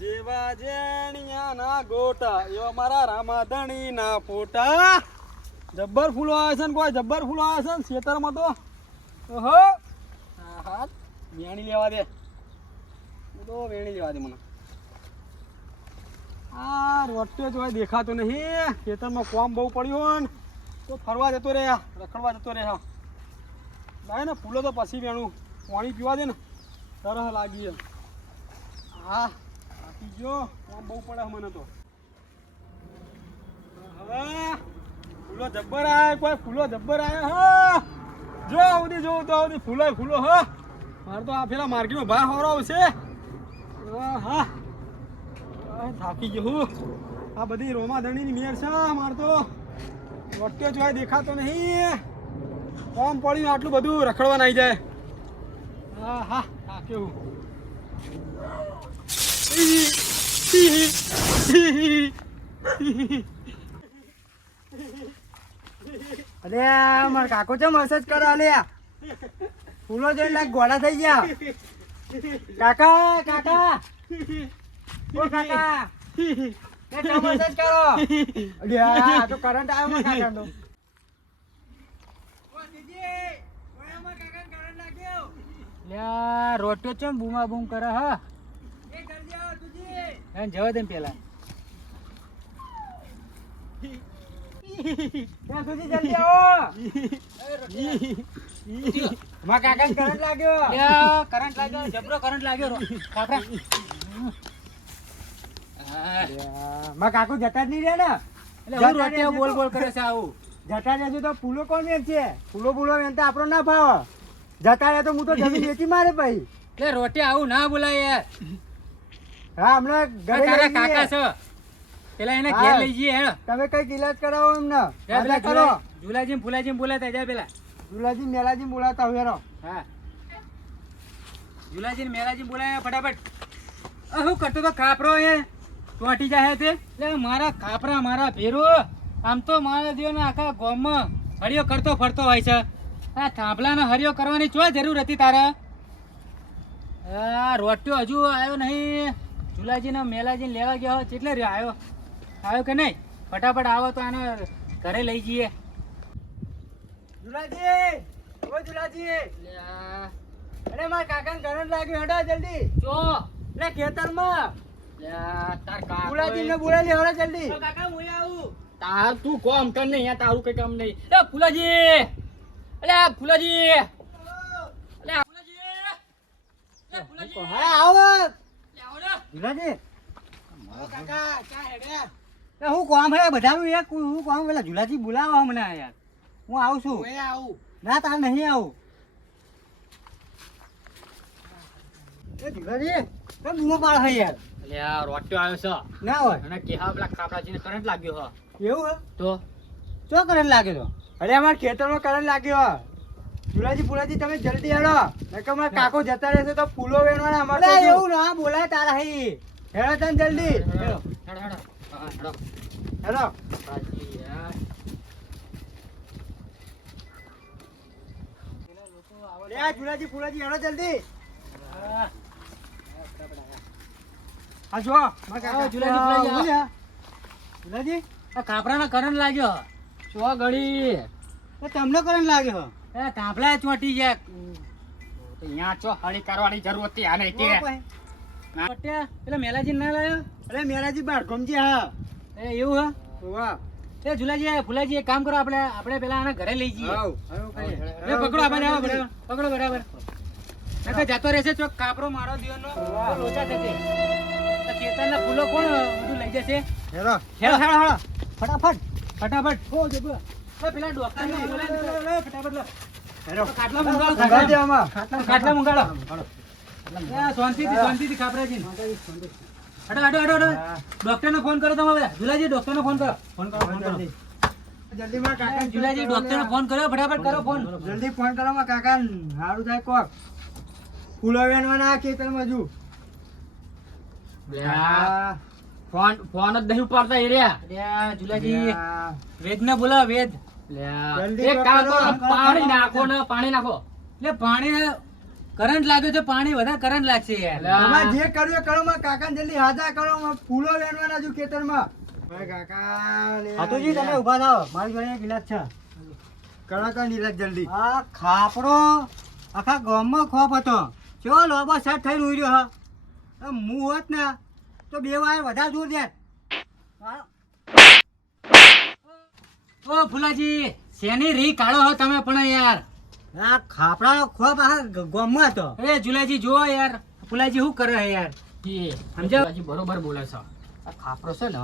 જેવા જેણિયાના ગોટા, એવા મારા રામાધણીના ફોટા. જબ્બર ફૂલો આવે છે ને કોઈ? જબ્બર ફૂલો આવે છે ને ખેતરમાં તો? ઓહો. હા વેણી લેવા દે. હું તો વેણી લેવા દે મને. આ રોટ્યો જ દેખાતો નહીં. ખેતરમાં કોમ બહુ પડ્યું ને, તો ફરવા જતો રહે, રખડવા જતો રહે. ભાઈ ને, ફૂલો તો પછી વેણું. પાણી પીવા દે ને. તરહ લાગી એમ હા. આપી જો કામ બહુ પડે મને તો. હવે ફૂલો જબ્બર આવ્યો કોઈ ફૂલો જબ્બર આવ્યો હા. જો આવડી જોઉં તો આવડી ફૂલો ફૂલો, હા. મારે તો આ પેલા માર્કેટમાં ભાવ હોરો આવશે. હા. હા થાકી ગયો હું. આ બધી રોમાધણીની મેર છે મારે તો. વટ્યો જોઈ દેખાતો નહીં. કોમ પડીને આટલું બધું રખડવા નાઈ જાય. હા હા, થાક્યો હું. અરે માર કાકો છે મસાજ કરે અલે ફૂલો જોઈને લાગ ગોળા થઈ ગયા. કાકા કાકા. ઓ કાકા. મસાજ કરો? રોટ્યો ચમ બૂમા બૂમ કરે હા? એ જવા દે ને પેલા. ત્યાં સુધી જલ્દી આવો. માં કાકાને કરંટ લાગ્યો. કરંટ લાગ્યો જબરો કરંટ લાગ્યો. માં કાકુ જતા જ નહીં રહે ને. એટલે હું બોલ બોલ કરે છે આવું. જતા રહેશે તો ફૂલો કોણ વેચશે ફૂલો ફૂલો વેચતા આપણો ના ભાવ. જતા રહે તો હું તો જમીન વેચી મારે ભાઈ એટલે રોટી આવું ના બોલાય યાર. હા હમણાં ઘરે તારા કાકા છે. પેલા એને હા. ઘેર લઈ જઈએ હેડ. તમે કંઈક ઇલાજ કરાવો એમને? એટલે કરો. જુલાજી ફુલાજી બોલાતા જા પેલા. જુલાજી મેલાજી બોલાતા હોય હેરો. હા. ઝુલાજીને મેલાજી બોલાયા ફટાફટ. શું કરતો તો ખાપરો એ? ચોંટી જાય તે? એટલે મારા ખાપરા મારા ભેરો. આમ તો મારા જીવન આખા ગોમમાં હરિયો કરતો ફરતો હોય છે. આ થાંભલાનો હરિયો કરવાની ચો જરૂર હતી તારે? આ રોટ્યો હજુ આવ્યો નહીં. ઝુલાજીને મેલાજીને લેવા ગયો હોય કેટલે રહ્યો? આવ્યો? આવ્યો કે નહીં? ફટાફટ આવો તો આને ઘરે લઈ જઈએ. દુલાજી ઓ આ અરે મારા કાકાને કરંટ લાગ્યો હેડો જલ્દી. જો. એટલે ખેતરમાં. તાર કાકો ફુલાજીને બોલાવી હેડો જલ્દી. કાકા હું આવું. તાર તું કોમ કર નહીં તારું કઈ કામ નહીં. ફુલાજી! આ ફુલાજી! અલે આ ફુલાજી! લે ફુલાજી! હા આવો. એ હું કોમ હે બધાનું એક હું કોમ પેલા ઝુલાજી બોલાવો મને યાર હું આવું છું. ના તાર નહીં આવું. એ ઝુલાજી કેમ બૂમો પાડ હે યાર. અલે આ રોટ્યો આવ્યો છે. ના હોય. અને કેહા પેલા ખાપરાજીને કરંટ લાગ્યો હ એવું હે? તો? ચો કરંટ લાગ્યો તો? અરે અમાર ખેતરમાં કરંટ લાગ્યો. ઝુલાજી ફુલાજી તમે જલ્દી હેડો. નકર મારા કાકો જતા રહેશે તો ફૂલો વેણવાના અમારે એવું ના બોલાય તારા હઈ. હેડો તને જલ્દી. હેડો હેડો હેડો. હા હેડો. લે આ ફુલાજી હેડો જલ્દી. હા. જો. આ ખાપરાનો કરંટ લાગ્યો. સો ગળી. એ તમને કરંટ લાગ્યો. એ થાંભલા ચોંટી ગયા. અહીંયા ચો હળી કરવાની જરૂર હતી આને કે પટ્યા પેલા મેલાજી ના લાયો? અરે મેલાજી બાર ગમજી હા. એ એવું હા? વાહ. એ ઝુલાજી ફુલાજી એક કામ કરો આપણે આપણે પેલા આને ઘરે લઈ જઈએ. એ પકડો આપણે આવો બરાબર પકડો. બરાબર. નકર જતો રહેશે ચોક કાપરો મારો તો લોચા થશે. તો ખેતરના ફૂલો કોણ બધું લઈ જશે? હેરો હેરો હેરો હેડો ફટાફટ. ફટાફટ. ઓ જબો એ પેલા ફટાફટ લો. ખાટલા ખાટલા શાંતિથી શાંતિથી કાપરાજી હડો ડોક્ટરને ફોન કરો તમે બધા ડોક્ટર ડોક્ટરને ફોન કરો. ફોન કરો ફોન કરો. જલ્દી માં કાકા ફોન કર્યો? ફટાફટ કરો ફોન. જલ્દી ફોન કરો માં કાકા સારું થાય કોક. ફૂલો વેણવાના આ ખેતરમાં હજુ આ ફોન ફોન જ નહીં ઉપાડતા એરિયા અલ્યા ઝુલાજી વેદ ને બોલા વેદ. જલ્દી એક કામ કરો કરો. પાણી નાખો ને પાણી નાખો. એટલે પાણી કરંટ લાગ્યો છે પાણી વધારે કરંટ લાગશે યાર. જે કર્યું એ કરો માં કાકા જલ્દી હાજા કરો ફૂલો વેણવાના છું ખેતરમાં. હાથુજી તમે ઊભા થાઓ. મારી જોડે એક ઇલાજ છે. કરો ઇલાજ જલ્દી. આ ખાપડો આખા ગામમાં ખોપ હતો. ચો લોબો સેટ થઈને રહ્યો હા. હું હોત ને તો બે વાર વધારે જોર દે. ઓ ફુલાજી શેની રી કાઢો હો તમે પણ યાર. આ ખાપડાનો ખોપ આ ગામમાં હતો. એ જુલાજી જો યાર. ફુલાજી શું કરે છે યાર? સમજાવ સમજાજી બરોબર બોલે છે. આ ખાપરો છે ને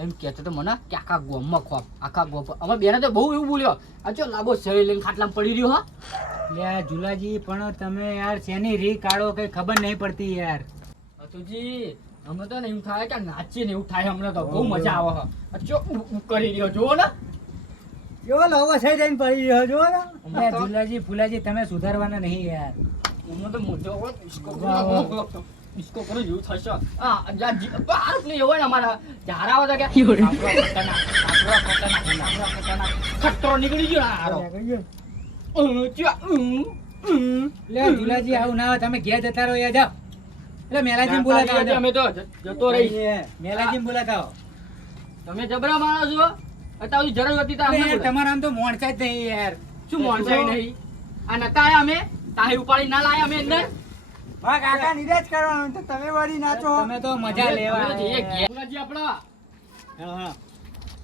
એમ કહેતો તો મને કે આખા ગોમમાં ખોપ આખા ગોમ અમે બેને તો બહુ એવું બોલ્યો. આ ચો લાગો શરીર લઈને ખાટલામાં પડી રહ્યો હા. લે જુલાજી પણ તમે યાર શેની રી કાઢો કઈ ખબર નહીં પડતી યાર. હતુજી અમે તો ને એવું થાય કે નાચીએ ને એવું થાય હમણાં તો. બહુ મજા આવે હો. ઉ કરી રહ્યો જુઓ ને. જો લાવો છે જઈને પડી રહ્યો જુઓ ને. ઝુલાજી ફુલાજી તમે સુધારવાના નહીં યાર. હું તો મોટો કરો થશે. આ જા બાર નહીં હોય ને અમારા. ઝારા આવે તો કે. ખતરો નીકળી ગયો. હારો. લે આવું ના હોય. તમે ઘેર જતા રહો યાર જાઓ. એટલે મેલાજી બોલાતા અમે તો જતો રહી. મેલાજી બોલાતા. તમે જબરા માણસ છો અત્યાર જરૂર હતી તો અમને તમારા આમ તો મોણસા જ નહીં યાર. શું મોણસાઈ નહીં? આ નતા આયા અમે. તાહી ઉપાડી ના લાયા અમે અંદર. હા કાકા નીરજ કરવાનો તો તમે વળી નાચો તમે તો મજા લેવા. ફુલાજી હેલો.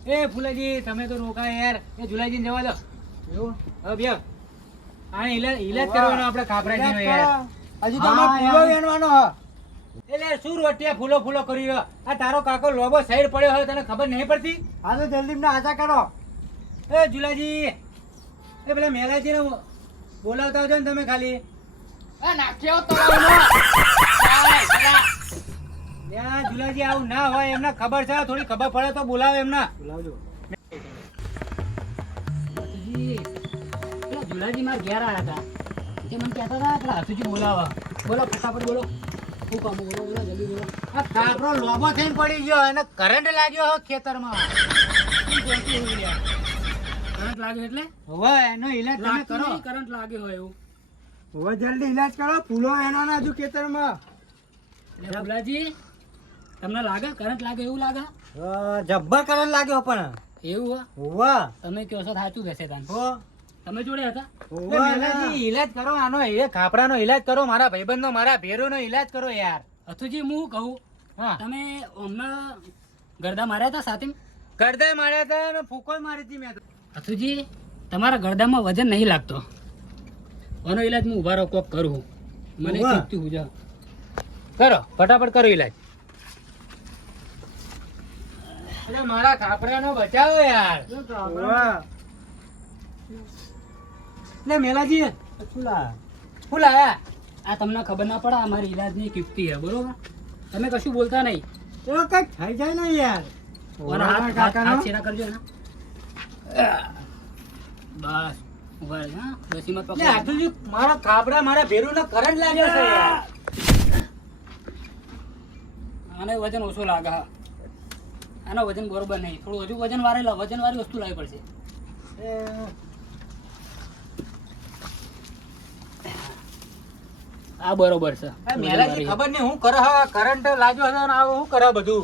એ ફુલાજી તમે તો રોકા યાર. એ જુલાજી જવા દો. એવું? હવે બ્યો આ ઇલાજ કરવાનો આપણે ખાપરાજીનો નહીં યાર. હજી તમારે પૂરો વેણવાનો હ. એટલે શું રોટિયા ફૂલો ફૂલો કરી રહ્યો? આ તારો કાકો લોબો સાઈડ પડ્યો હોય તને ખબર નહીં પડતી? હા તો જલ્દી ના હાજા કરો. એ જુલાજી એ પેલા મેલાજીને બોલાવતા આવજો ને તમે ખાલી. એ નાખ્યો ચાલ. ત્યાં જુલાજી આવું ના હોય એમને ખબર છે થોડી ખબર પડે તો બોલાવે એમને. બોલાવજો. જુલાજી મારા ઘેર આવ્યા હતા. તે મને કહેતા હતા પેલા હાથુજી બોલાવા. બોલો ફટાફટ બોલો. શું કામ બોલો બોલો જલ્દી બોલો આ કાપરો લોબો થઈને પડી ગયો અને કરંટ લાગ્યો હો ખેતરમાં કરંટ લાગ્યો એટલે હવે એનો ઈલાજ તમે કરો નહીં, કરંટ લાગ્યો હોય એવું હવે જલ્દી ઇલાજ કરો ફૂલો વેણવાના છું ખેતરમાં એટલે તમને લાગે કરંટ લાગે એવું લાગે જબ્બર કરંટ લાગ્યો પણ. એવું? હોવા. તમે કહો છો સાચું બેસે તાન. હો. તમે જોડે હતા? મેલાજી ઈલાજ કરો આનો એ ખાપરાનો ઈલાજ કરો મારા ભાઈબંધનો મારા ભેરુનો ઈલાજ કરો યાર. અથુજી હું કહું? હા. તમે હમણાં ગરદા માર્યા હતા સાથે ગરદા માર્યા હતા અને ફૂકો મારી હતી મેં અથુજી તમારા ગરદામાં વજન નહીં લાગતો. આનો ઈલાજ હું ઊભા રહો કોક કરું મને? ચૂકતી હું કરો ફટાફટ કરો ઈલાજ. અરે મારા ખાપરાનો બચાવો યાર. લે મેલાજી શું લા શું આ. તમને ખબર ના પડે આ મારી ઈલાજની કિફતી છે બરોબર? તમે કશું બોલતા નહીં. એવો કંઈક થઈ જાય ને યાર. હાથ- હાથ છેડા કરજો ને. બસ ઊભા હા. દસીમત લે પકડો આટલું મારા કાબડા મારા ભેરુનો કરંટ લાગ્યો છે યાર. આને વજન ઓછું લાગે હા. આનો વજન બરોબર નહીં. થોડું હજુ વજન વારે વજન વાળી વસ્તુ લાવવી પડશે. આ બરોબર છે. મેલાજી ખબર નહીં હું કરે હા કરંટ લાગ્યો હતો ને આ હું કરે? બધું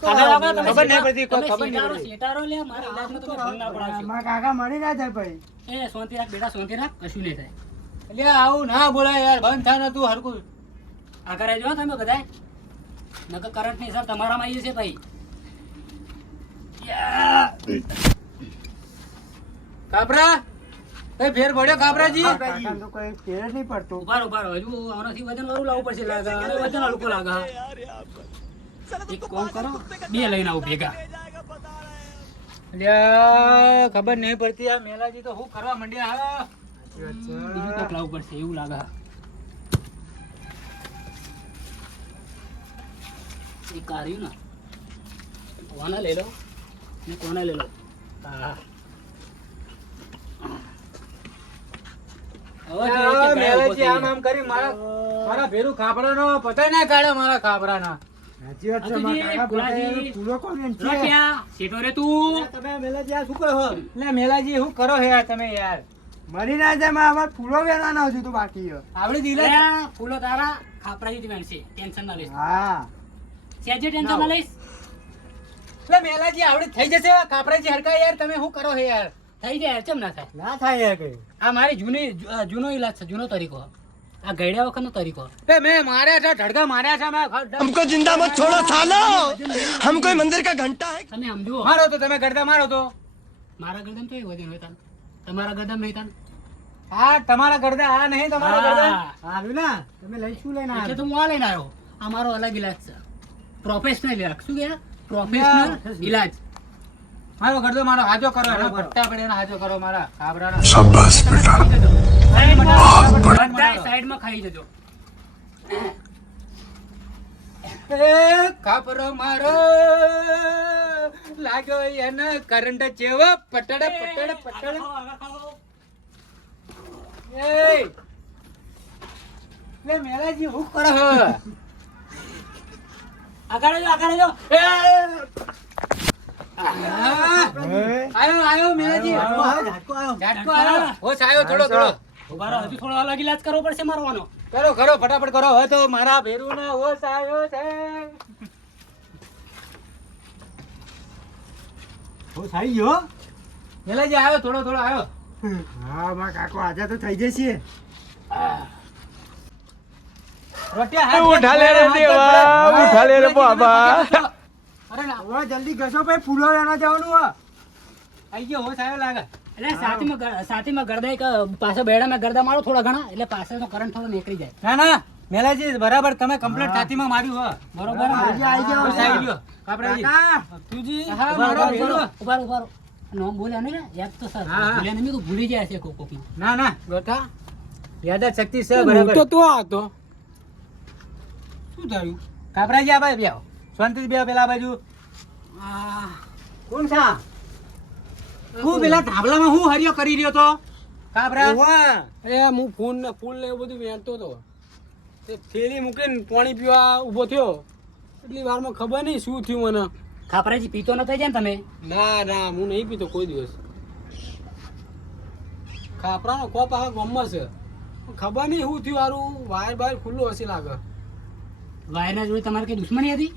ખબર નહીં પડતી ખબર નહીં શેટારો લે મારા ઇલાજમાં તો ભંગ ના પડાવશો. મારા કાકા મળી ના જાય ભાઈ. એ શાંતિ રાખ બેટા શાંતિ રાખ કશું નહીં થાય. એટલે આવું ના બોલાય યાર બંધ થાય ને તું હરકું આ કરે જો તમે બધા નકર કરંટ નહીં સર તમારામાં આવી જશે ભાઈ. કાપરા કઈ ફેર પડ્યો કાપરાજી તો કોઈ ફેર જ નહીં પડતો. ઉભાર ઉભાર. હજુ આનાથી વજન વાળું લાવવું પડશે લાગે. અને વજન હલકું લાગે. એક કોમ કરો. બે લઈને આવું ભેગા. અલ્યા, ખબર નહીં પડતી આ મેલાજી તો હું કરવા માંડ્યા હા? બીજું કોક લાવવું પડશે એવું લાગે. એ એક કાર્યું ને. કોને લઈ લો? ને કોને લઈ લો? હા. હવે આમ આમ કરી મારા મારા ભેરું ખાપરાનો પતાય ના કાઢે મારા ખાપરાના મેલાજી શું કરો છો? એટલે મેલાજી હું કરો હે યાર તમે યાર? મરી ના જાય ફૂલો વેરવાનો હજુ તો બાકી. આવડી દીધા ફૂલો તારા ખાપરાથી વેણશે ટેન્શન ના લઈશ હા. સેજે ટેન્શન ના લઈશ. એટલે મેલાજી આવડી થઈ જશે. કાપરાજી હરકા યાર. તમે શું કરો હે યાર? થઈ જાય કેમ ના થાય? ના થાય યાર કઈ. આ મારી જૂની જૂનો ઈલાજ છે જૂનો તરીકો. આ ગઈડ્યા વખતનો તરીકો. બે મેં માર્યા છે ઢડકા માર્યા છે મેં હમકો જિંદા મત છોડો સાલો હમ કોઈ મંદિર કા ઘંટા હે? તમે સમજો. મારો તો તમે ગરદા મારો તો. મારા ગરદમ તો એ વજન હોય તાન. તમારા ગરદા નહીં તાન. હા તમારા ગરદા આ નહીં તમારા ગરદા. આવ્યું ના તમે લઈ શું લઈને આવ્યા? એટલે તો હું આ લઈને આવ્યો. આ મારો અલગ ઈલાજ છે. પ્રોફેશનલ ઇલાજ શું કે? પ્રોફેશનલ ઈલાજ. મારો ગરદો મારો હાજો કરંટ જેવો પટડે પટડે પટડે. મેલાજી હું કરો આગળ જો આગળ આયો આયો મેલાજી આયો, આયો, ઝાટકો આયો. ઝાટકો આયો. હોશ આયો થોડો. થોડો ઉભારો હજુ થોડો અલગ ઇલાજ કરવો પડશે મારવાનો. કરો કરો ફટાફટ કરો. હવે તો મારા ભેરુનો હોશ આવ્યો છે. હોશ આવી ગયો? મેલાજી આવ્યો થોડો થોડો આવ્યો હા માં કાકો આજે તો થઈ જશે. રોટિયા હાથ ઉઠાલે રે દેવા, ઉઠાલે રે બાબા. અરે જલ્દી ઘસો ભાઈ ફૂલો લેવા જવાનું હો આઈ ગયો હોશ આવ્યો લાગે. એટલે સાથીમાં સાથીમાં ગરદા એક પાછો બેડામાં ગરદા મારો થોડા ઘણા એટલે પાછળનો કરંટ થોડો નીકળી જાય. ના ના મેલાજી બરાબર તમે કમ્પ્લીટ સાથીમાં માર્યું હો. બરોબર. આઈ ગયા, આવી ગયો. કાપડાજી તુજી હા રહો, મારો ઊભા ભેરુ રહો, ઊભા રહો, ઊભા રહો. નામ બોલ્યા ને યાદ તો સર. બોલ્યા નહીં તો ભૂલી જાય છે કોકો. ના ના. ગોઠા યાદ શક્તિ છે બરાબર. તો તો આ તો શું થયું? કાપડાજી આ ભાઈ બેહો. શાંતિથી બે પેલા આ. બાજુ કોણ છે હું પેલા ધાબલામાં હું હરિયો કરી રહ્યો તો? કાબરા એ હું ફૂલ ને ફૂલ ને એવું બધું વેચતો હતો તે થેલી મૂકીને પાણી પીવા ઊભો થયો. એટલી વારમાં ખબર નહીં શું થયું મને. ખાપરાજી પીતો ન થઈ જાય ને તમે? ના ના હું નહીં પીતો કોઈ દિવસ. ખાપરાનો કોપ આખા ગામમાં છે. ખબર નહીં શું થયું સારું વાયર બાયર ખુલ્લું હશે લાગે. વાયરના જોડે તમારે કઈ દુશ્મની હતી?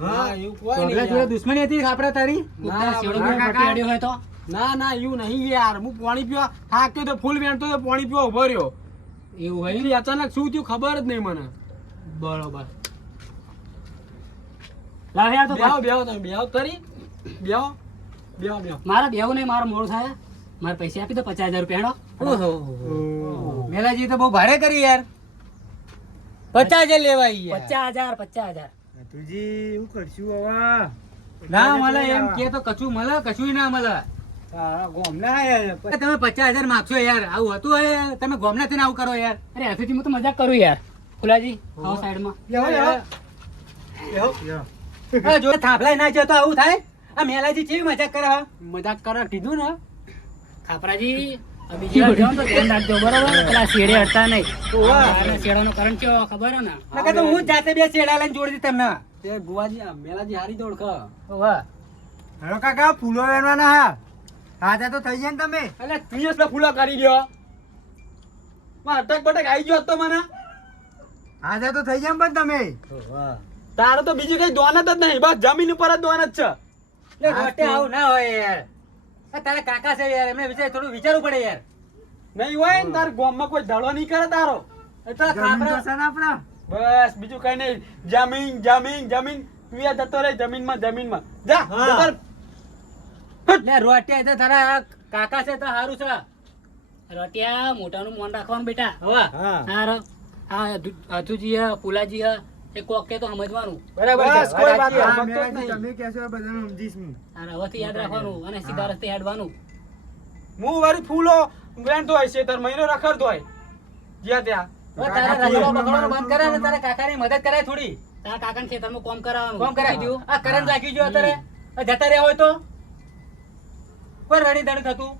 હા એવું કોઈ કોગલા નહીં જોડે દુશ્મની હતી કાપરા તારી? ના, બી કાકા. પટ્ટી અડ્યો હોય તો? ના ના એવું નહીં યાર. હું પાણી પીવા થાક્યો તો ફૂલ વેણતો તો પાણી પીવા ઊભો રહ્યો. એવું હોય એટલે અચાનક શું થયું ખબર જ નહીં મને. બરોબર. લાવ યાર તો બેહો બેહો તમે બેહો કરી બેહો બેહો બેહો. મારા બેવું નહીં મારો મોડું થાય. મારે પૈસા આપી દો પચાસ હજાર રૂપિયા હેડો. મેલાજી તો બહુ ભારે કરી યાર. પચાસ હજાર લેવાય યાર. પચાસ હજાર પચાસ હજાર. તુજી શું કરશું હવે? ના મળે એમ કે તો કશું મળે કશું ના મળે. તારા ગામના આયા છે. તમે પચાસ હજાર માગશો યાર આવું હતું હવે તમે ગોમના થઈને આવું કરો યાર. અરે હવેથી હું તો મજાક કરું યાર. ફુલાજી આવો સાઈડમાં. જો ના આવું થાય. આ મેલાજી કેવી મજાક કરે મજાક કરે કીધું ને. ખાપરાજી આ બીજી વાર તો ધ્યાન રાખજો બરોબર? પેલા શેડે હટતા નહીં. શેડાનો કરંટ કેવો ખબર હે ને? તો હું જાતે બે શેડા લઈને જોડી તમને. તે ગુવાજી મેલાજી હારી દોડ ખા વાહ હેલો કાકા ફૂલો વેરવાના હા. આજે તો થઈ જાય ને તમે? એટલે તું જ કરી ગયો. માં અટક બટક આવી ગયો હતો મને. આજે તો થઈ જાય પણ તમે? તારે તો બીજી કઈ દોનત જ નહીં. બસ જમીન ઉપર જ દોનત છે. આવું ના હોય યાર. તારા કાકા છે યાર એમને વિચાર થોડું વિચારવું પડે યાર. નહીં હોય ને તાર ગામમાં કોઈ ધડો નહીં કરે તારો. ખાપરા છે આપણા. બસ બીજું કઈ નહીં. જમીન જમીન જમીન. તું જતો રહે જમીનમાં જમીનમાં. જા. લે રોટિયા તો તારા કાકા છે તો સારું છે. રટિયા મોટાનું મોન રાખવાનું બેટા. હવા. હા. હા ફુલાજી હે એ કોક કે તો સમજવાનું. બરાબર બસ, કોઈ વાત નહીં. તમે કહેશો બધાને સમજીશ હું. અને હવેથી યાદ રાખવાનું અને સીધા રસ્તે હેડવાનું. હું વારી ફૂલો વેણતો હોય છે તાર મહિનો રખડતો હોય. જ્યાં ત્યાં. હવે તારા રગડો બગડો બંધ કરે ને તારા કાકાની મદદ કરાય થોડી. તારા કાકાને ખેતરમાં કોમ કરાવવાનું. કોમ કરાવી દઉં આ કરંટ રાખી જો અત્યારે. જતા રહ્યા હોય તો? કોઈ રડી દડ થતું?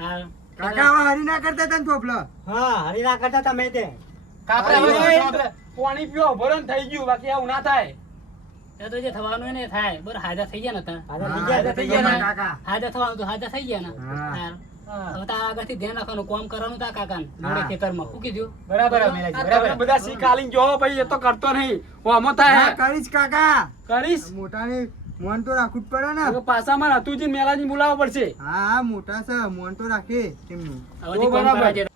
હા. કાકા હરી ના કરતા તને ને હા હરી ના કરતા તમે તે. તો? પાણી પીવા ભરણ થઈ ગયું બાકી આવું ના થાય. એ તો જે થવાનું ને થાય. બરાબર હાજર થઈ ગયા ને તાર થઈ ગયા, હાજર થઈ ગયા ને. કાકા. હાજર થવાનું તો હાજર થઈ ગયા ને. હા. હાર. હા. હવે તો આગળથી ધ્યાન રાખવાનું કોમ કરવાનું તા કાકાને. હા. ખેતરમાં. શું કીધું? બરાબર મેલાજી તમે બરાબર. બધા શીખ આલીને જો ભાઈ એ તો કરતો નહીં. હું આમાં થાય. હા, કરીશ કાકા. કરીશ? મોટાને મોન તો રાખવું જ પડે ને. તો પાછામાં નતુજી મેલાજી બોલાવવો પડશે. હા હા મોટા છે. મોન તો રાખે બરાબર.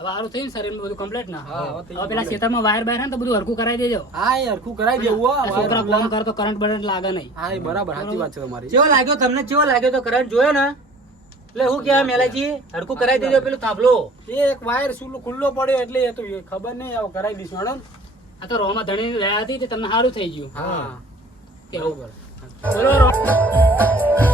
હવે સારું થયું ને શરીરમાં બધું કમ્પ્લીટ ના? હા, હવે પેલા ખેતરમાં વાયર બાયર ને તો બધું હરખું કરાવી દેજો. હા એ હરખું કરાવી દેવું. છોકરા ફોન કરે તો કરંટ બરંટ લાગે નહીં. હા એ બરાબર સાચી વાત છે તમારી. કેવો લાગ્યો તમને કેવો લાગ્યો તો કરંટ જોયો ને? એટલે હું કેવા મેલાજી હરખું કરાવી દેજો પેલું થાંભલો. એ એક વાયર સુલ્લો ખુલ્લો પડ્યો એટલે એ તો ખબર નહીં આવો કરાવી દઈશું મેડમ આ તો રોમાં ધણી રહ્યા હતી તે તમને સારું થઈ ગયું. હા. કેવું બરાબર રો-